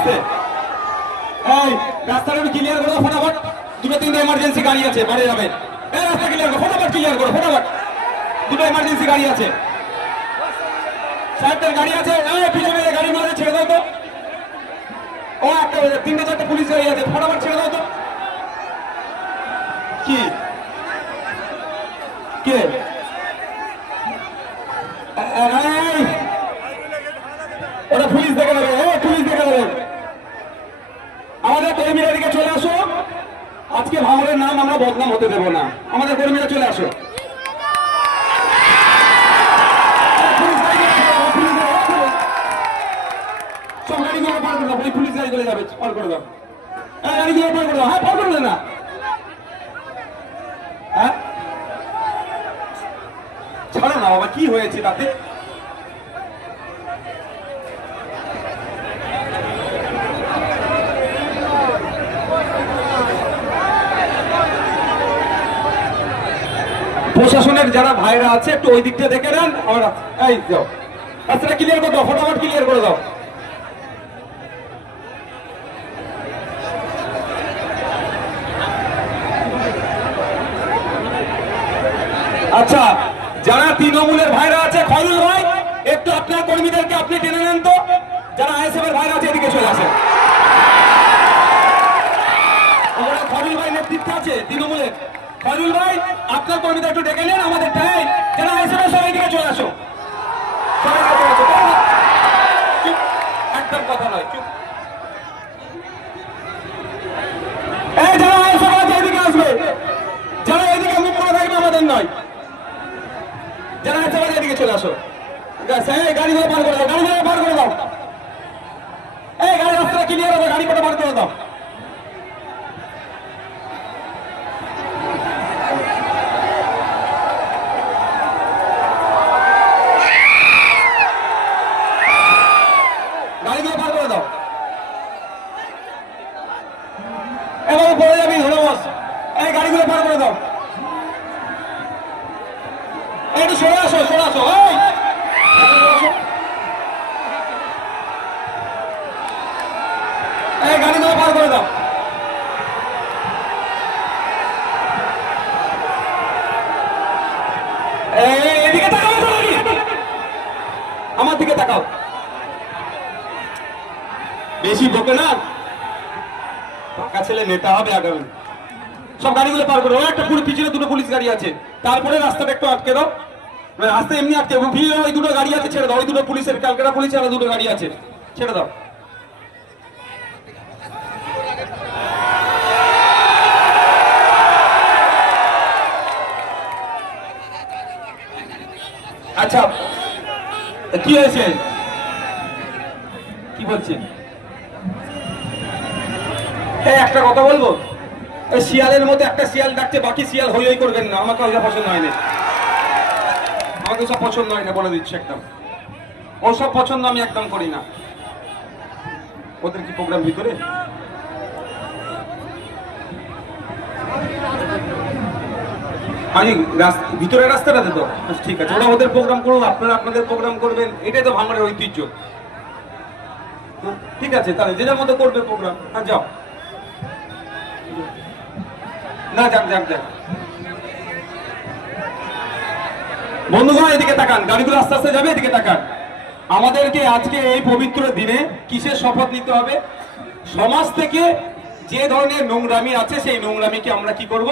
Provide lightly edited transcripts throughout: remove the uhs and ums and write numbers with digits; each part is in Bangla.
আসতে। এই রাস্তাটা ক্লিয়ার করো ফটাফট, দুটো তিনটে এমার্জেন্সি গাড়ি আছে, বাইরে যাবে। এই রাস্তা ক্লিয়ার করো, ফটাফট ক্লিয়ার করো, ফটাফট, দুটো এমার্জেন্সি গাড়ি আছে, সাহেবদের গাড়ি আছে। এই পিছনে গাড়ি মাঝে ছেড়ে দাও তো। ও একটা তিনটে চারটে পুলিশ গাড়ি আছে, ফটাফট ছেড়ে দাও তো। কি কে ওরা পুলিশ দেখে দেবে, পুলিশ দেখে দেবে। আমাদের কর্মীরা দিকে চলে আসো, আজকে ভাঙড়ের নাম আমরা বদনাম হতে দেবো না। আমাদের কর্মীরা চলে আসো, সব গাড়িগুলো পার করে দাও, পুলিশ গাড়িগুলো যাবে, পার করে দাও। হ্যাঁ গাড়িগুলো পার করে দাও, হ্যাঁ পার করে দেয় না। হ্যাঁ ছাড়ো না বাবা, কি হয়েছে তাতে? প্রশাসনের যারা ভাইরা আছে একটু ওই দিকটা দেখে নেন। আমরা এই যাও, রাস্তাটা ক্লিয়ার করে দাও, ফটাফট ক্লিয়ার করে দাও। আচ্ছা, যারা তৃণমূলের ভাইরা আছে, খয়রুল ভাই একটু আপনার কর্মীদেরকে আপনি টেনে নেন তো। যারা আইএসএফ এর ভাইরা আছে এদিকে চলে আসে। খয়রুল ভাই নেতৃত্বে আছে তৃণমূলের। খয়রুল ভাই আপনার কর্মীদের একটু ডেকে নেন আমাদের টাই। যারা আইএসএফ এর সবাই দিকে চলে আসো, চুপ, একদম কথা নয়, চুপ। এই যারা আইএসএফ আছে এদিকে আসবে, যারা এদিকে মুখ করে থাকবে আমাদের নয়। যারা আইএসএফ আছে এদিকে চলে আসো। গাড়িগুলো পার করে দাও, গাড়িগুলো পার করে দাও। এই গাড়ি রাস্তাটা ক্লিয়ার হবে, গাড়ি কটা পার করে দাও। গাড়িগুলো পার করে দাও। এবার পড়ে যাবি, ধরে বস। এই গাড়িগুলো পার করে দাও। একটু সরে আসো, সরে আসো। এই গাড়িগুলো পার করে দাও। এদিকে তাকাও, আমার দিকে তাকাও। বেশি বকে না, পাকা ছেলে নেতা হবে আগামী। সব গাড়িগুলো পার করো। একটা পুরো পিছনে দুটো পুলিশ গাড়ি আছে, তারপরে রাস্তাটা একটু আটকে দাও। রাস্তা এমনি আটকে, ওই দুটো গাড়ি আছে ছেড়ে দাও। ওই দুটো পুলিশের, ক্যালকাটা পুলিশ আর দুটো গাড়ি আছে, ছেড়ে দাও। আচ্ছা কি হয়েছে, কি বলছেন? একটা কথা বলবো, শিয়ালের মধ্যে একটা শিয়াল ডাকছে, বাকি শিয়াল হই হই করবেন না। আমাকে ওইটা পছন্দ হয় না, আমাকে সব পছন্দ হয় না, বলে দিচ্ছি একদম। ওসব পছন্দ আমি একদম করি না। ওদের কি প্রোগ্রাম ভিতরে? আমি ভিতরে রাস্তাটাতে তো ঠিক আছে, ওরা ওদের প্রোগ্রাম করুন, আপনারা আপনাদের প্রোগ্রাম করবেন, এটাই তো ভাঙড়ের ঐতিহ্য। ঠিক আছে, তাহলে যে যার মতো করবে প্রোগ্রাম। হ্যাঁ যাও, না যাক যাক যাক। বন্ধুগণ এদিকে তাকান, গাড়িগুলো আস্তে আস্তে যাবে, এদিকে তাকান। আমাদেরকে আজকে এই পবিত্র দিনে কিসের শপথ নিতে হবে? সমাজ থেকে যে ধরনের নোংরামি আছে সেই নোংরামিকে আমরা কি করব?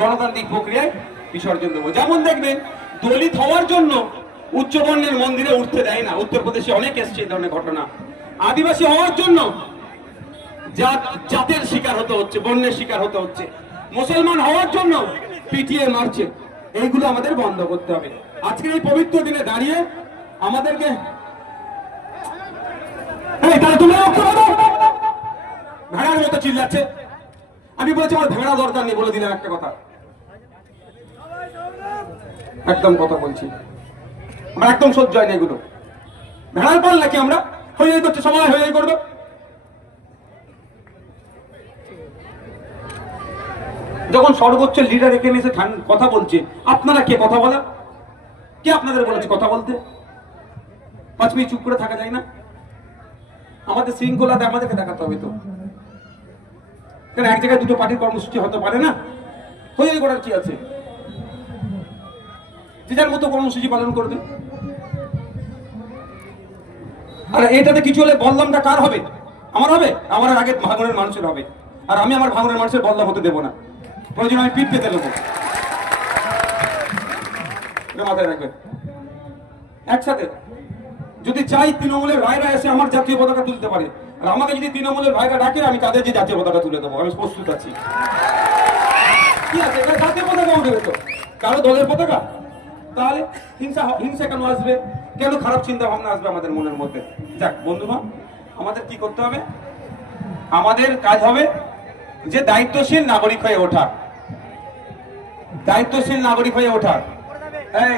গণতান্ত্রিক প্রক্রিয়ায় বিসর্জন দেবো। যেমন দেখবেন দলিত হওয়ার জন্য উচ্চবর্ণের মন্দিরে উঠতে দেয় না, উত্তরপ্রদেশে অনেক এসছে এই ধরনের ঘটনা। আদিবাসী হওয়ার জন্য জাতের শিকার হতে হচ্ছে, বর্ণের শিকার হতে হচ্ছে। মুসলমান হওয়ার জন্য পিটিয়ে মারছে। এইগুলো আমাদের বন্ধ করতে হবে। আজকের এই পবিত্র দিনে দাঁড়িয়ে আমাদেরকে ভেড়ার মতো চিল্লাচ্ছে। আমি বলেছি আমার ভেড়া দরকার নেই, বলে দিলাম একটা কথা, একদম কথা বলছি। আমার একদম সহ্য হয় না এগুলো। ভেড়ার পাল নাকি আমরা? হয়ে করছে, সবাই হয়ে করবে। যখন সর্বোচ্চ লিডার এখানে এসে কথা বলছে, আপনারা কে কথা বলা? কে আপনাদের বলেছে কথা বলতে? 5 মিনিট চুপ করে থাকা যায় না? আমাদের শৃঙ্খলাতে আমাদেরকে দেখাতে হবে তো। কেন এক জায়গায় দুটো পার্টির কর্মসূচি হতে পারে না? হয়ে করার কি আছে? যে যার মতো কর্মসূচি পালন করবে। আর এটাতে কিছু হলে বদনামটা কার হবে? আমার হবে? আমার আগে ভাঙনের মানুষের হবে। আর আমি আমার ভাঙনের মানুষের বদনাম হতে দেবো না। প্রয়োজন আমি পিঠ পেতে দেবো। মাথায় রাখবেন। একসাথে যদি চাই তৃণমূলের ভাইরা এসে আমার জাতীয় পতাকা তুলতে পারে, আর আমাকে যদি তৃণমূলের ভাইরা ডাকে আমি তাদের যে জাতীয় পতাকা তুলে দেবো, আমি প্রস্তুত আছি। কি আছে এটা? জাতীয় পতাকা উঠবে তো, কারো দলের পতাকা? তাহলে হিংসা কেন আসবে? কেন খারাপ চিন্তা ভাবনা আসবে আমাদের মনের মধ্যে? যাক বন্ধুগণ, আমাদের কি করতে হবে? আমাদের কাজ হবে যে দায়িত্বশীল নাগরিক হয়ে ওঠা। দায়িত্বশীল নাগরিক হয়ে ওঠা। এই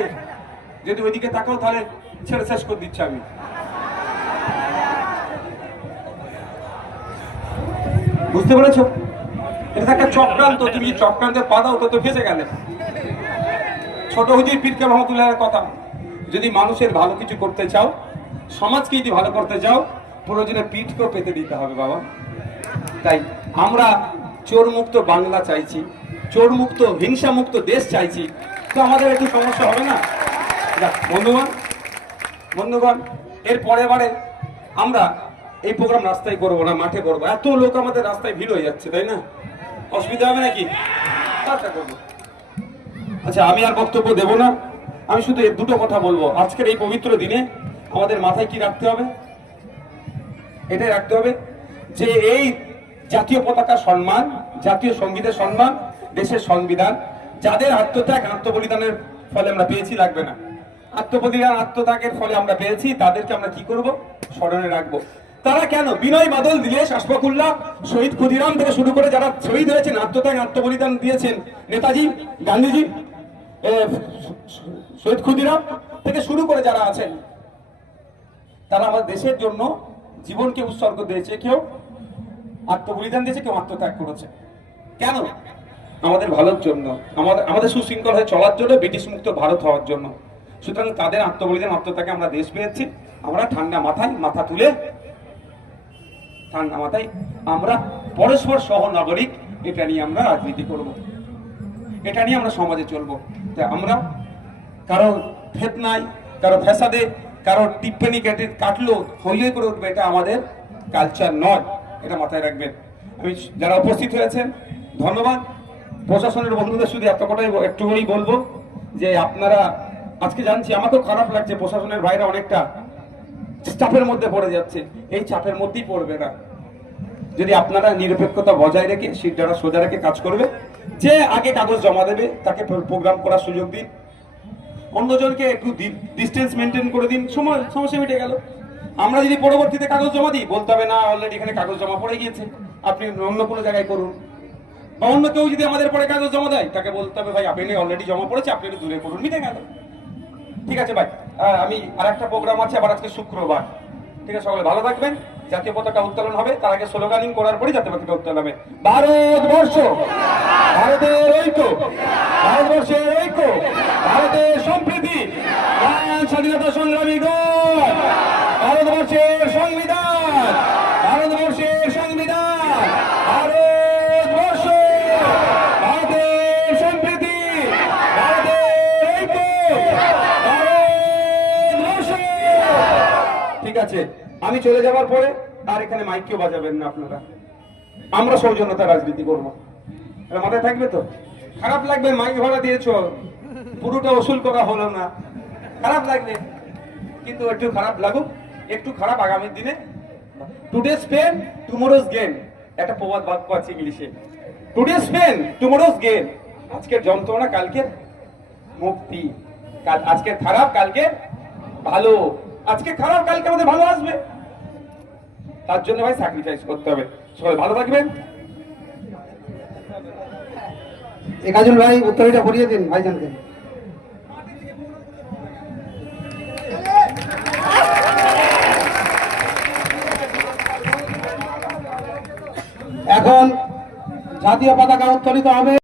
যদি ওইদিকে তাকাও তাহলে ছেড়ে শেষ করে দিচ্ছি আমি। বুঝতে পেরেছ? এটা একটা চক্রান্ত। তুমি চক্রান্তে পা দাও তো ফেসে গেলে। ছোট হুজুর পীর কেন রহমাতুল্লাহর কথা, যদি মানুষের ভালো কিছু করতে চাও, সমাজকে যদি ভালো করতে চাও, প্রয়োজনে পিঠকেও পেতে দিতে হবে বাবা। তাই আমরা চোর মুক্ত বাংলা চাইছি, চোর মুক্ত হিংসা মুক্ত দেশ চাইছি। তো আমাদের একটু সমস্যা হবে না? বন্ধুগণ, এর পরের বারে আমরা এই প্রোগ্রাম রাস্তায় করবো না, মাঠে করবো। এত লোক আমাদের রাস্তায় ভিড় হয়ে যাচ্ছে, তাই না? অসুবিধা হবে নাকি? করবো। আচ্ছা, আমি আর বক্তব্য দেব না। আমি শুধু দুটো কথা বলবো। আজকের এই পবিত্র দিনে আমাদের মাথায় কি রাখতে হবে? এটাই রাখতে হবে যে এই জাতীয় পতাকার সম্মান, জাতীয় সঙ্গীতের সম্মান, দেশের সংবিধান, যাদের আত্মত্যাগ আত্মবলিদানের ফলে আমরা পেয়েছি, লাগবে না। আত্মবলিদান আত্মত্যাগের ফলে আমরা পেয়েছি, তাদেরকে আমরা কি করব? স্মরণে রাখবো। তারা কেন? বিনয় বাদল, দিলেশ, আশফাকুল্লাহ, শহীদ ক্ষুদিরাম থেকে শুরু করে যারা শহীদ হয়েছেন, আত্মত্যাগ আত্মবলিদান দিয়েছেন, নেতাজি, গান্ধীজি, শহীদ ক্ষুদিরাম থেকে শুরু করে যারা আছেন, তারা আমাদের দেশের জন্য জীবনকে উৎসর্গ দিয়েছে। কেউ আত্মবলিদান দিয়েছে, কেউ আত্মত্যাগ করেছে। কেন? আমাদের ভালোর জন্য, আমাদের সুশৃঙ্খল হয়ে চলার জন্য, ব্রিটিশ মুক্ত ভারত হওয়ার জন্য। সুতরাং তাদের আত্মবলিদান আত্মত্যাগে আমরা দেশ পেয়েছি। আমরা ঠান্ডা মাথায় মাথা তুলে আমরা পরস্পর সহ নাগরিক, এটা নিয়ে আমরা রাজনীতি করব, এটা নিয়ে আমরা সমাজে চলবো। তাই আমরা কারো ফেতনায়, কারো ফ্যাসাদে, কারো টিপ্পনি কাটলো হই করে উঠবে, এটা আমাদের কালচার নয়। এটা মাথায় রাখবেন। আমি যারা উপস্থিত হয়েছেন ধন্যবাদ। প্রশাসনের বন্ধুদের শুধু একটুখানি বলবো যে আপনারা আজকে জানছি, আমাকেও খারাপ লাগছে, প্রশাসনের ভাইরা অনেকটা চাপের মধ্যে পড়ে যাচ্ছে। এই চাপের মধ্যেই পড়বে না। যদি আপনারা নিরপেক্ষতা বজায় রেখে, সিটটা সোজা রেখে কাজ করবে, যে আগে কাগজ জমা দেবে তাকে প্রোগ্রাম করার সুযোগ দিন, অন্যজনকে একটু ডিস্টেন্স মেনটেন করে দিন, সমস্যা মিটে গেল। আমরা যদি পরবর্তীতে কাগজ জমা দিই, বলতে হবে না অলরেডি এখানে কাগজ জমা পড়ে গিয়েছে, আপনি অন্য কোনো জায়গায় করুন। বা অন্য কেউ যদি আমাদের পরে কাগজ জমা দেয়, তাকে বলতে হবে ভাই আপনি অলরেডি জমা পড়েছে, আপনি একটু দূরে করুন, মিটে গেল। ঠিক আছে ভাই, আমি আর একটা প্রোগ্রাম আছে আবার আজকে শুক্রবার। ঠিক আছে, সকলে ভালো থাকবেন। জাতীয় পতাকা উত্তোলন হবে, তার আগে স্লোগানিং করার পরে জাতীয় পতাকা উত্তোলন হবে। ভারতবর্ষ, ভারতের ঐক্য, ভারতবর্ষের ঐক্য, ভারতের সম্প্রীতি, স্বাধীনতা সংগ্রামী গণ, ভারতবর্ষের সংবিধান, ভারতবর্ষের সংবিধান, ভারতবর্ষ, ভারতের সম্প্রীতি, ভারতের ঐক্য, ভারতবর্ষ। ঠিক আছে, আমি চলে যাওয়ার পরে আর এখানে মাইকও বাজাবেন না আপনারা। আমরা সৌজন্যতা রাজনীতি করবো, মাথায় থাকবে তো? খারাপ লাগবে, মাইক ভাড়া দিয়েছ, পুরোটা ওসুল করা হলো না, খারাপ লাগবে। কিন্তু একটু খারাপ লাগুক, একটু খারাপ আগামী দিনে। টুডেস পেন টুমোরোজ গেন, একটা প্রবাদ বাক্য আছে ইংলিশে। টুডেস পেন টুমোরোজ গেন, আজকের যন্ত্রণা কালকের মুক্তি। আজকের খারাপ কালকে ভালো, আজকে খারাপ কালকে আমাদের ভালো আসবে। তার জন্য ভাই স্যাক্রিফাইস করতে হবে। সবাই ভালো থাকবেন। একাজল ভাই উত্তরটা করিয়ে দিন ভাইজানকে। এখন জাতীয় পতাকা উত্তোলিত হবে।